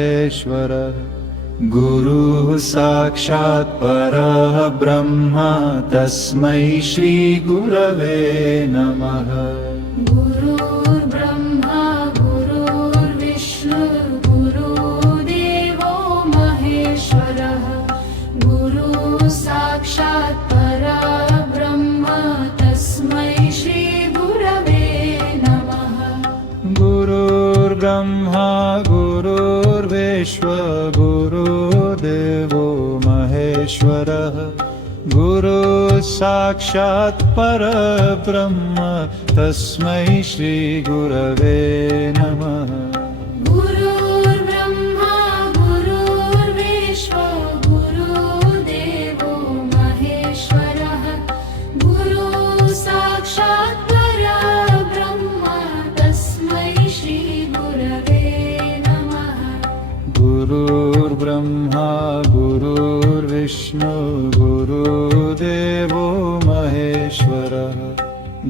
महेश्वरः गुरुः साक्षात् परब्रह्म तस्मै श्री गुरवे नमः। गुरुर्ब्रह्मा गुरुर्विष्णु गुरुदेवो महेश्वरः गुरुः साक्षात् परब्रह्म तस्मै श्री गुरवे नमः। गुरुर्ब्रह्मा गुरुर्विष्णु गुरुदेवो महेश्वरः गुरुः साक्षात् परब्रह्म तस्मै श्री गुरवे नमः। गुरुर्ब्रह्मा गुरुर्विष्णु गुरुदेवो महेश्वरः गुरुः साक्षात् परब्रह्म तस्मै श्री गुरवे नमः। गुरुर्ब्रह्मा गुरुर्विष्णु गुरुदेवो महेश्वरः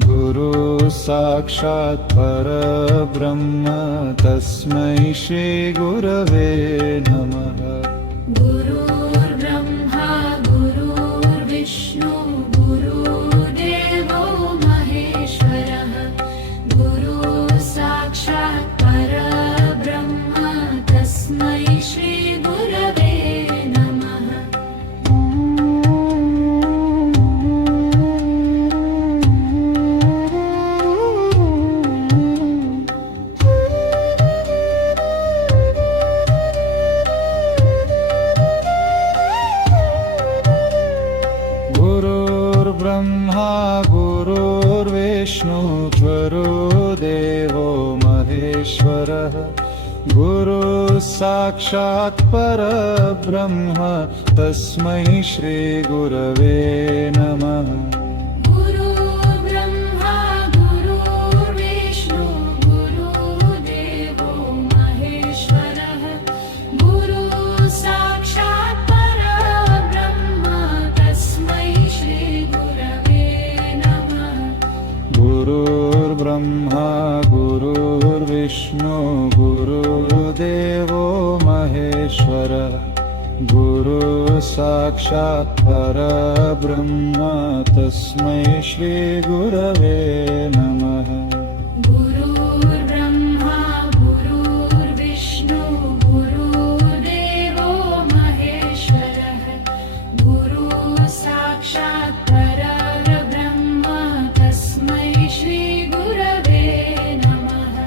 गुरुः साक्षात् परब्रह्म तस्मै श्री गुरवे नमः। गुरुर्ब्रह्मा गुरुर्विष्णु गुरुदेवो महेश्वरः गुरुः साक्षात् परब्रह्म तस्मै श्री गुरवे नमः। गुरुर्ब्रह्मा गुरुर्विष्णु गुरुदेवो महेश्वरः गुरुः साक्षात् परब्रह्म तस्मै श्री गुरवे नमः। गुरुर्ब्रह्मा गुरुर्विष्णु गुरुदेवो महेश्वरः गुरुः साक्षात् परब्रह्म तस्मै श्री गुरवे नमः। गुरुर्ब्रह्मा गुरुर्विष्णु गुरुदेवो महेश्वरः गुरुः साक्षात् परब्रह्म तस्मै श्री गुरवे नमः। गुरुर्ब्रह्मा गुरुर्विष्णु गुरुदेवो महेश्वरः गुरुः साक्षात् परब्रह्म तस्मै श्री गुरवे नमः।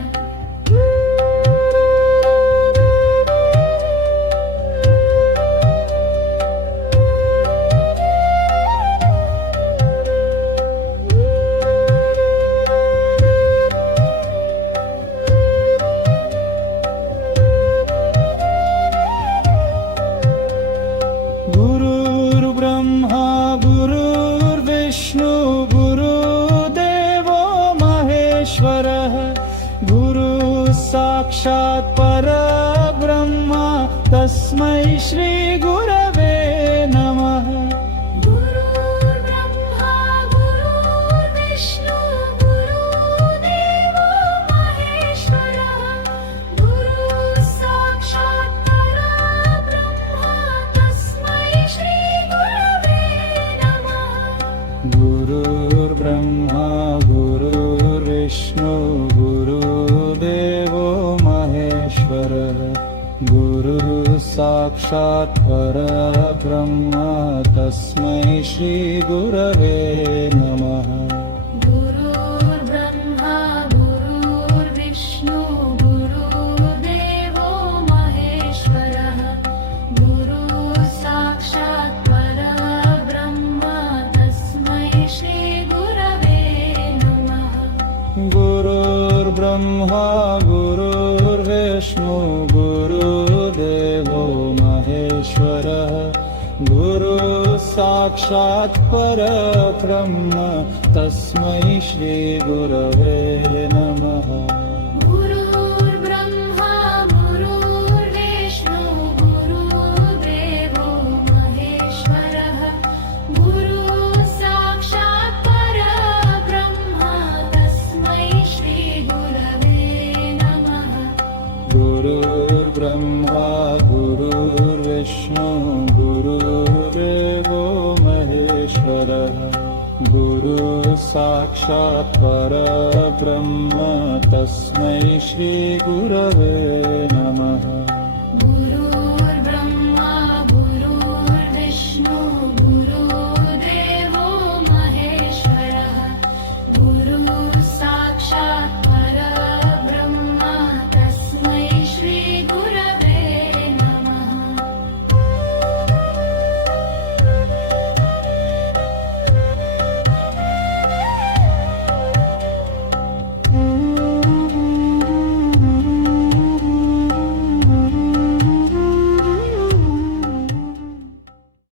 गुरुर्ब्रह्मा गुरुर्विष्णु गुरुदेवो महेश्वरः गुरुः साक्षात् परब्रह्म तस्मै श्री गुरवे नमः। गुरुर्ब्रह्मा गुरुर्विष्णु गुरुदेवो महेश्वरः गुरुः साक्षात् परब्रह्म तस्मै श्री गुरवे नमः। गुरुर्ब्रह्मा गुरुर्विष्णु गुरुदेवो महेश्वरः गुरुः साक्षात् परब्रह्म तस्मै श्री गुरवे नमः। गुरुर्ब्रह्मा गुरुर्विष्णु गुरुदेवो महेश्वरः गुरुः साक्षात् परब्रह्म तस्मै श्री गुरवे नमः। गुरुर्ब्रह्मा गुरुर्विष्णु गुरुदेवो महेश्वरः गुरुः साक्षात् परब्रह्म तस्मै श्री गुरवे नमः। गुरुर्ब्रह्मा गुरुर्विष्णु गुरुदेवो महेश्वरः गुरुः साक्षात् परब्रह्म तस्मै श्री गुरवे नमः। गुरुर्ब्रह्मा गुरुर्विष्णु गुरुर्देवो महेश्वरः गुरु साक्षात् परब्रह्म तस्मै श्री गुरवे